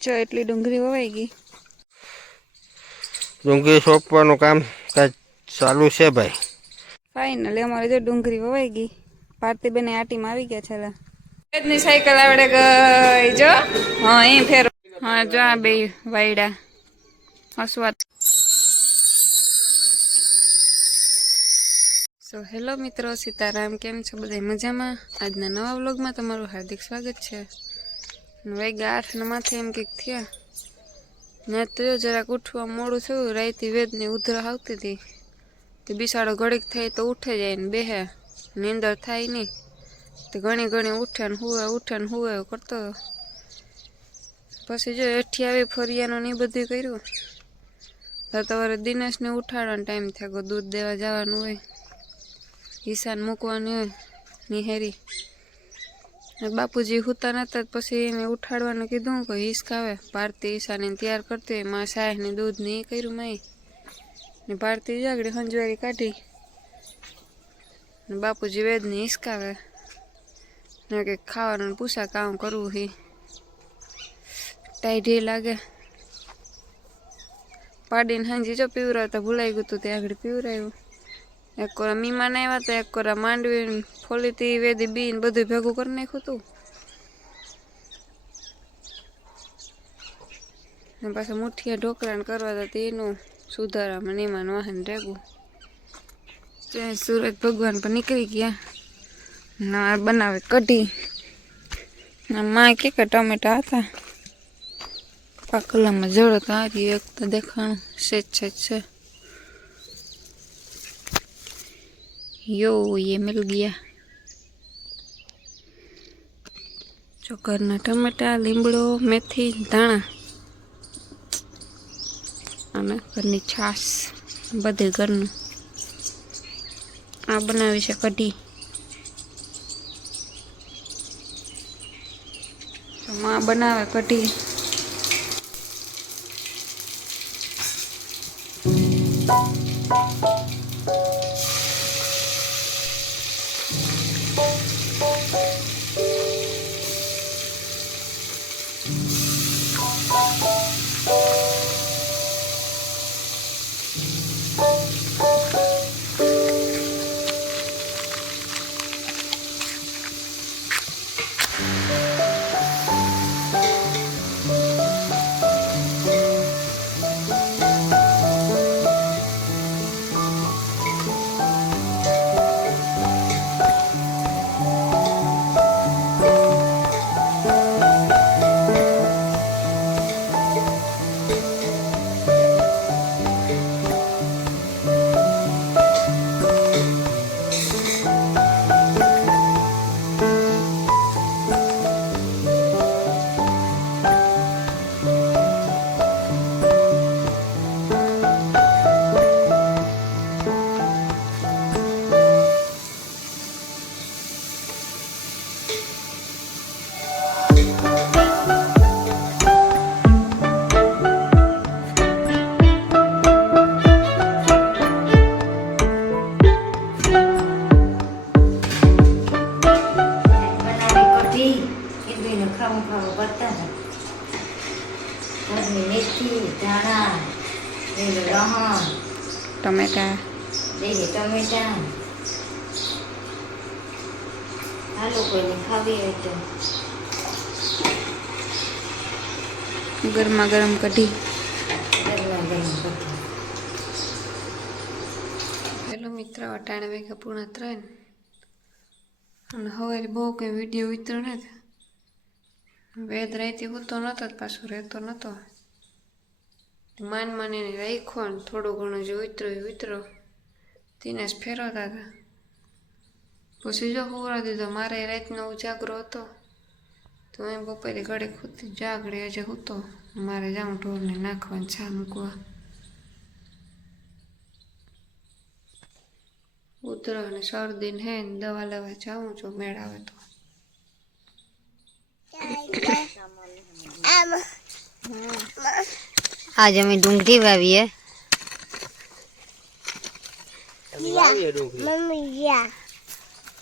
જો એટલી ડુંગળી વવાઈ ગઈ. ડુંગળી સોંપવાનું કામ કાંઈ ચાલુ છે ભાઈ. ફાઇનલી અમારે જો ડુંગળી વવાઈ ગઈ. ભારતી બેને આટીમાં આવી ગયા છે. ની સાયકલ આવડે ગઈ જો. હા એ ફેર હા જો આ બે વાયડા હસવાત. સો હેલો મિત્રો, સીતારામ. કેમ છો બધા? મજામાં? આજના નવા વ્લોગમાં તમારું હાર્દિક સ્વાગત છે. વાગ્યા 8 માથે એમ કંઈક થયા ને તો જરાક ઉઠવા મોડું થયું. રાઈતી વેદની ઉધરા આવતી હતી તે બિસાડો ઘડીક થાય તો ઉઠે જાય ને બેહે, નીંદર થાય નહીં. તો ઘણી ઉઠે ને હુવે કરતો. પછી જો એઠી આવી ફરિયાનું ને બધું કર્યું. તો તમારે દિનેશને ઉઠાડવાનો ટાઈમ થયો. દૂધ દેવા જવાનું હોય, ઈશાન મૂકવાની હોય નિહેરી. બાપુજી હુતા નતા પછી મેં ઉઠાડવાનું કીધું. કોઈ હિસકાવે ભારતી ઈશાને તૈયાર કરતી હોય. માં સાહેને દૂધ ને એ કર્યું માય ને ભારતી જાગડી હંજવારી કાઢી ને બાપુજી વેદને હિસકાવે ને કંઈક ખાવાનું પૂછા કામ કરવું હે. ટાઈઢી લાગે પાડીને હાંજી જો પીવરાવતા ભૂલાઈ ગયું હતું. ત્યાં આગળ પીવરાયું. એક કોરા મીમાન આવ્યા હતા, એક કોરા માંડવી ફોલીતી વેદી બી ને બધું ભેગું કરી નાખ્યું હતું. ને પાછા મુઠિયા ઢોકળાને કરવા હતા એનું સુધારામાં નીમાન વાહન રેગું. સુરજ ભગવાન પર નીકળી ગયા. ના બનાવે કઢી. માં કે ટમેટા હતા પાકલામાં જડત હારી એક તો દેખાણું સેજ છે. યો ये मिल गया. ચોકરના ટમેટા, લીમડો, મેથી, ધાણા અને ઘરની છાશ બધે ઘરનું. આ બનાવી છે કઢી. માં બનાવે કઢી. ટમેટા ગરમા ગરમ કઢી. હેલો મિત્ર, અટાણે વાગ્યા પૂર્ણ 3 અને હવે બહુ કંઈ વિડીયો ઉતર્યો નથી. વેદ રાઈતી હોતો નતો પાછો રહેતો નતો. માન એને રાખ્યો ને થોડું ઘણું જે ઉતરો તેને જ ફેરવતા હતા. પછી જો હોરા દીધો. મારે રાતનો ઉજાગરો હતો તો એમ બપોરે ઘડીક ખૂતી જાગડી આજે હતો. મારે જાઉં ઢોરને નાખવા છા મૂકવા. ઉતરો અને શરદી હે ને દવા લેવા જાઉં જો મેળ આવે તો. आज અમે ડુંગળી વાવીએ.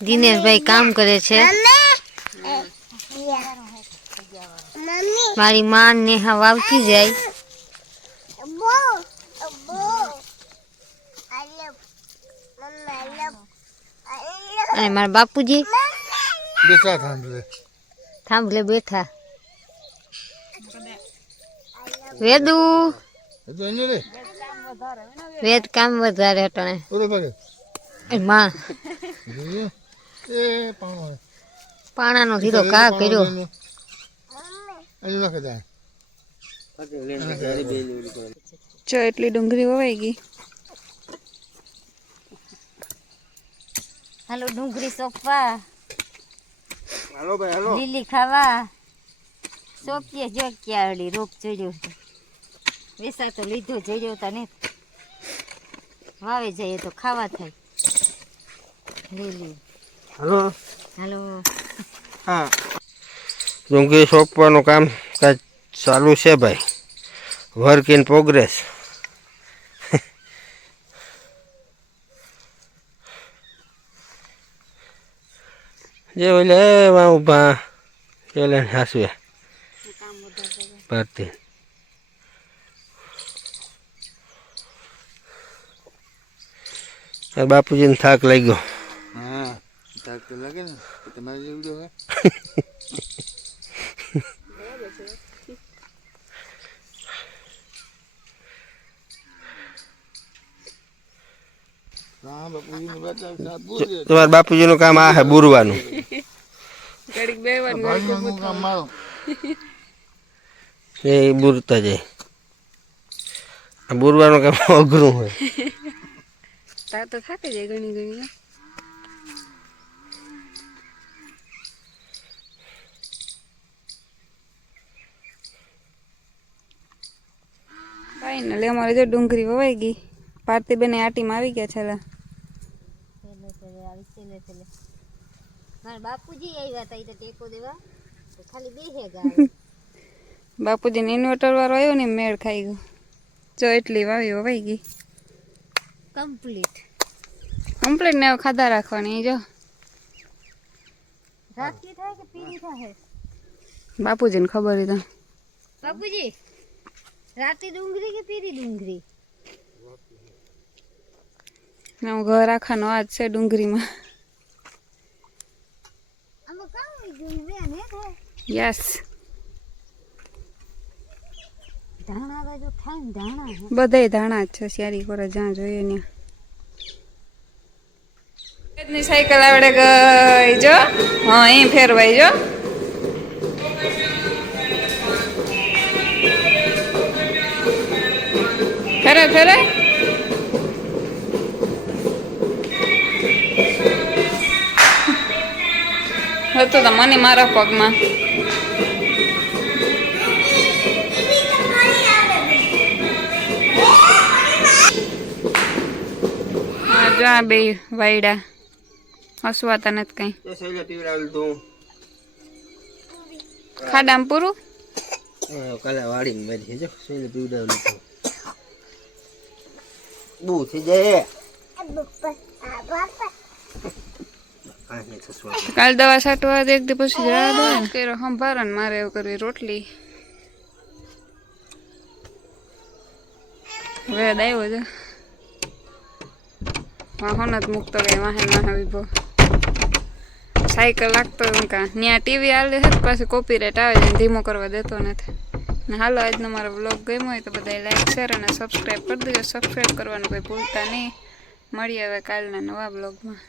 દિનેશભાઈ કામ કરે છે. મારી માં ને હા વાવતી જાય અને મારા બાપુજી થાંભલે બેઠા વેદુ વેદ કામ વધારે અટાણે માં પાણાનો ધીરો કા કર્યો જો એટલી ડુંગળી વવાઈ ગઈ. હાલો ડુંગળી સોંપવા હાલો ભાઈ હાલો. લીલી ખાવા સોંપીએ જો ક્યારડી રોપ જોયો વેસા તો લીધો જોયો તને વાવે જઈએ તો ખાવા થાય લીલી. હાલો. હાલો હા ડુંગળી સોંપવાનું કામ કાંઈ ચાલુ છે ભાઈ. Work in progress. જે ઓલે એવા ઊભા પેલે હાસવે ભરતી બાપુજીને થાક લાગ્યો. હા થાક તો લાગે ને તમારે જેવું તો હોય. હા બાપુજીની વાત સાથ બોલ તમારા બાપુજીનું કામ આ હે બુરવાનું. ઘડીક બેવાનું ભાઈનું કામ મારું એ બુરતા જાય. આ બુરવાનું કામ અઘરું હોય. તાર તો થાકે જાય ઘણી ઘણી. ફાઈનલી અમારે જો ડુંગળી વવાઈ ગઈ. ભારતી બેને આટીમાં આવી ગયા છેલ્લા. મારા બાપુજી આવ્યા હતા એ ટેકો દેવા તો ખાલી બેહે બાપુજીને ઇન્વર્ટર વાળો આવ્યો ને મેળ ખાઈ ગયો. જો એટલી વવાઈ ગઈ કમ્પ્લીટ કમ્પ્લીટ ને હવે ખાધા રાખવાની. જો રાતી થાય કે પીરી થાય બાપુજીને ખબર હતી. બાપુજી રાતી ડુંગળી કે પીરી ડુંગળી હું ઘર આખાનો આજ છે ડુંગળીમાં. આમાં કામ ડુંગળી ને થાય યસ ધાણા બાજુ થાય ને ધાણા બધાય ધાણા જ છે. શિયારી કરે જ્યાં જોઈએ ત્યાં. ની સાયકલ આવડે ગઈ જો. હા એ ફેરવાઈ જો. ફેરે ફેરે હતું તો મને મારા પગમાં. જા બે વાયડા હસવાતા નથી કઈ. ખાડામાં પૂરું કાલે વાડીને મેરી જો સોયલે પીવડાવેલું હતું. બહુ થઈ જાય. કાલ દવા છાંટવા એક દી પછી જવા દો કર્યો સંભારો ને મારે એવું કરવી રોટલી. વેદ આવ્યો છે વાહન જ મૂકતો ગઈ વાહે વાહે વિભો સાયકલ લાગતો કા ત્યાં ટીવી હાલે છે પાછી કોપીરાઇટ આવે છે ધીમો કરવા દેતો નથી. ને હાલો આજનો મારો બ્લોગ ગમ્યો હોય તો બધા લાઈક શેર અને સબસ્ક્રાઈબ કરી દેજો. સબસ્ક્રાઈબ કરવાનું કોઈ ભૂલતા નહીં. મળીએ હવે કાલના નવા બ્લોગમાં.